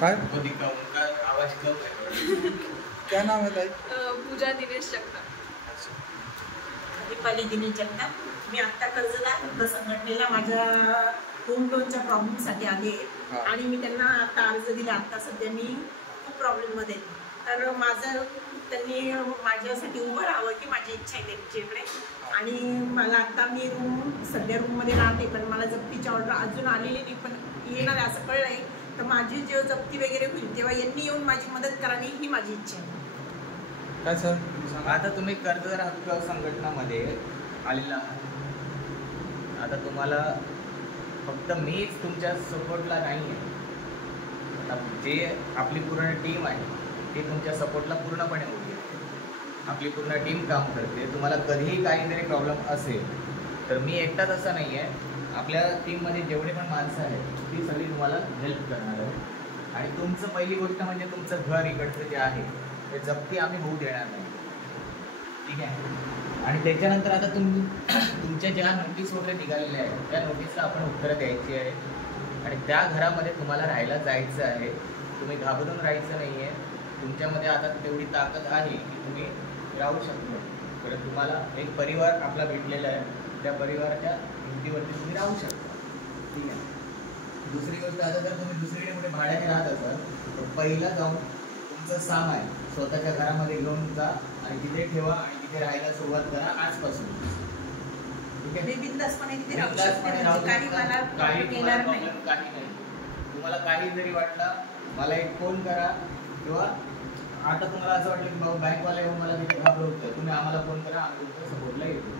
काय उनका आवाज कम है। क्या नाम है ताई? पूजा दिनेश जगताप। दीपाली दिनेश जगताप। मी आत्ता कर्जदार हक्क संघटनेला माझ्या होम लोनच्या प्रॉब्लेमसाठी आले आणि मी त्यांना आता अर्ज दिला। आता सध्या मी खूप प्रॉब्लेममध्ये तर माझं त्यांनी माझ्यासाठी उभं राहावं की माझी इच्छा आहे त्यांच्याकडे। आणि मला आता मी सध्या रूममध्ये राहते पण मला जप्तीची ऑर्डर अजून आलेली नाही, पण येणार आहे असं कळलं आहे। तर माझी जेव्हा जप्ती वगैरे होईल तेव्हा यांनी येऊन माझी मदत करावी ही माझी इच्छा आहे। काय सर? आता तुम्ही कर्जदार हक्क संघटनामध्ये आलेला आहात। आता तुम्हाला फक्त मीच तुमच्या सपोर्टला नाही आहे, आता जे आपली पूर्ण टीम आहे ते तुमच्या सपोर्टला पूर्णपणे उभी आहे। आपली पूर्ण टीम काम करते। तुम्हाला कधीही काहीतरी प्रॉब्लेम असेल तर मी एकटाच असं नाही आहे, आपल्या टीममध्ये जेवढे पण माणसं आहेत ती सगळी तुम्हाला हेल्प करणार आहे। आणि तुमचं पहिली गोष्ट म्हणजे तुमचं घर इकडचं जे आहे ते जप्ती आम्ही होऊ देणार नाही, ठीक आहे। आणि त्याच्यानंतर आता तुमच्या ज्या नोटीस वगैरे निघालेल्या आहेत त्या नोटीसला आपण उत्तरं द्यायची आहे आणि त्या घरामध्ये तुम्हाला राहायला जायचं आहे। तुम्ही घाबरून राहायचं नाही आहे। तुमच्यामध्ये आता तेवढी ताकद आहे की तुम्ही राहू शकतो, कारण तुम्हाला एक परिवार आपला भेटलेला आहे, त्या परिवाराच्या भिंतीवरती तुम्ही राहू शकता, ठीक आहे। दुसरी गोष्ट, आता जर तुम्ही दुसरीकडे कुठे भाड्याने राहत असाल तर पहिला जाऊन तुमचं सामान स्वतःच्या घरामध्ये घेऊन जा आणि तिथे ठेवा आणि तिथे राहायला सुरुवात करा आजपासून, ठीक आहे। बिनधास्तपणे तिथे राहू बिनधास्तपणे शकते, राहू काही शकता, मला काही येणार नाही। प्रॉब्लेम काही नाही। तुम्हाला काही जरी वाटलं मला एक फोन करा, किंवा आता तुम्हाला असं वाटलं की बाबा बँकवाला येऊन मला तिथे घाबरवतोय, तुम्ही आम्हाला फोन करा, आम्ही तुमच्या सपोर्टला येतो।